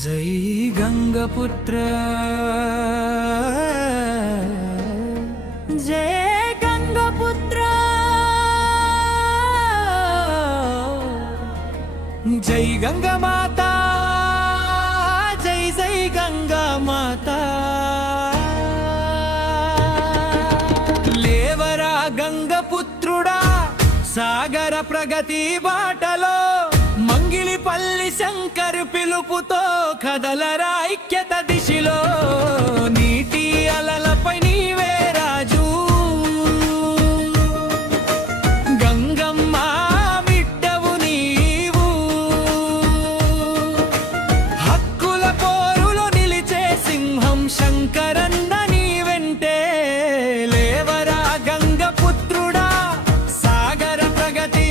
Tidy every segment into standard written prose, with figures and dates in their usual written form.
జై గంగపుత్ర జయ గంగపుత్ర జై గంగా మాతా జై జై గంగా మాతా లేవరా గంగపుత్రుడా సాగర ప్రగతి బాటలో మంగిలిపల్లి శంకర్ పిలుపుతో కదలరా ఐక్యత దిశలో నీటి అలలపై నీవే రాజు గంగమ్మ బిడ్డవు నీవు హక్కుల పోరులో నిలిచే సింహం శంకరన్న నీ వెంటే లేవరా గంగపుత్రుడా సాగర ప్రగతి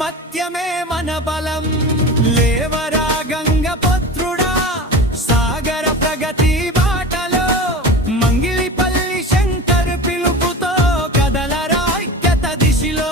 మత్యమే మన బలం లేవరా గంగపుత్రుడా సాగర ప్రగతి బాటలో మంగిలిపల్లి శంకర్ పిలుపుతో కదలరా ఐక్యత దిశలో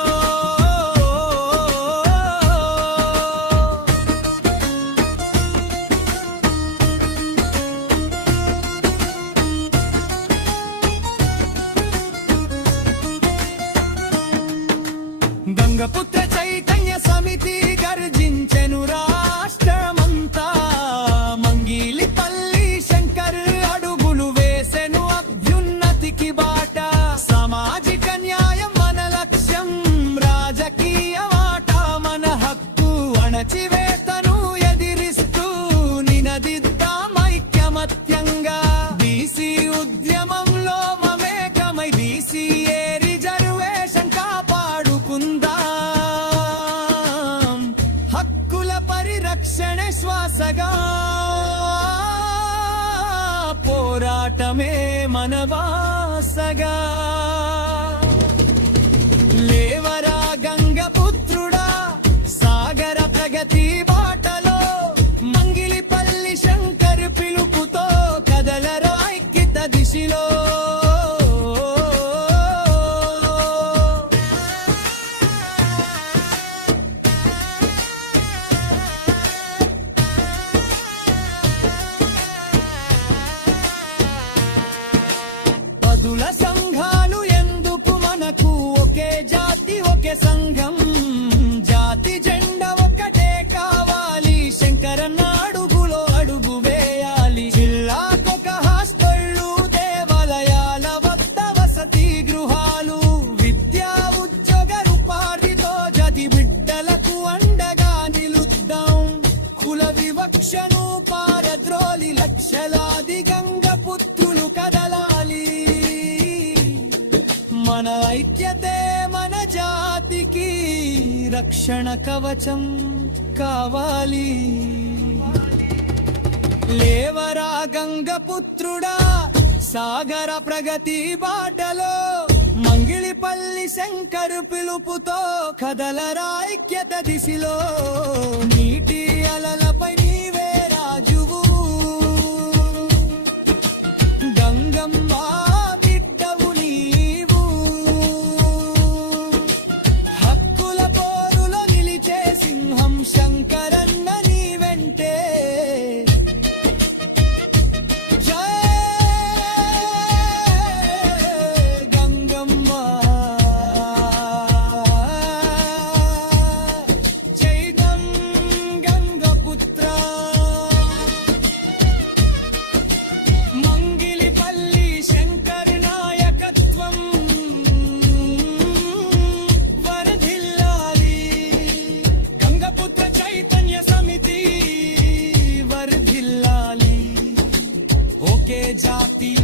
గంగపుత్ర చైతన్య సమితి గర్జించెను రాష్ట్రమంతా మంగిలిపల్లి శంకర్ అడుగులు వేసెను అభ్యున్నతికి బాట సామాజిక న్యాయం మన లక్ష్యం రాజకీయ వాట మన హక్కు అణచివేతను ఎదిరిస్తూ నినదిద్దాం ఐక్యమత్యంగా బీసీ ఉద్యమంలో మమేకమై బీసీఏ రిజర్వేషన్ కాపాడుకుందాం పరిరక్షణ శ్వాసగా పోరాటమే మన వాసగా లేవరా గంగపుత్రుడా సాగర ప్రగతి బాటలో మంగిలిపల్లి శంకర్ పిలుపుతో కదలరా ఐక్యత దిశలో సంఘాలు ఎందుకు మనకు ఒకే జాతి ఒకే సంఘం జాతి జెండా ఒక్కటే కావాలి శంకరన్న అడుగులో అడుగు వేయాలి జిల్లాకొక హాస్టళ్ళు దేవాలయాల వద్ద వసతి గృహాలు విద్యా ఉద్యోగ ఉపాధితో జతి బిడ్డలకు అండగా నిలుద్దాం కుల వివక్షను పారద్రోలి లక్షలాది గంగపుత్రులు కదలాలి మన ఐక్యతే మన జాతికి రక్షణ కవచం కావాలి లేవరా గంగపుత్రుడా సాగర ప్రగతి బాటలో మంగిలిపల్లి శంకర్ పిలుపుతో కదలరా ఐక్యత దిశలో నీటి అలలపై నీవే రాజువు గంగమ్మ శంకరన్న నీ వెంటే జయ గంగమ్మ జై గంగమ్మ జాతీయ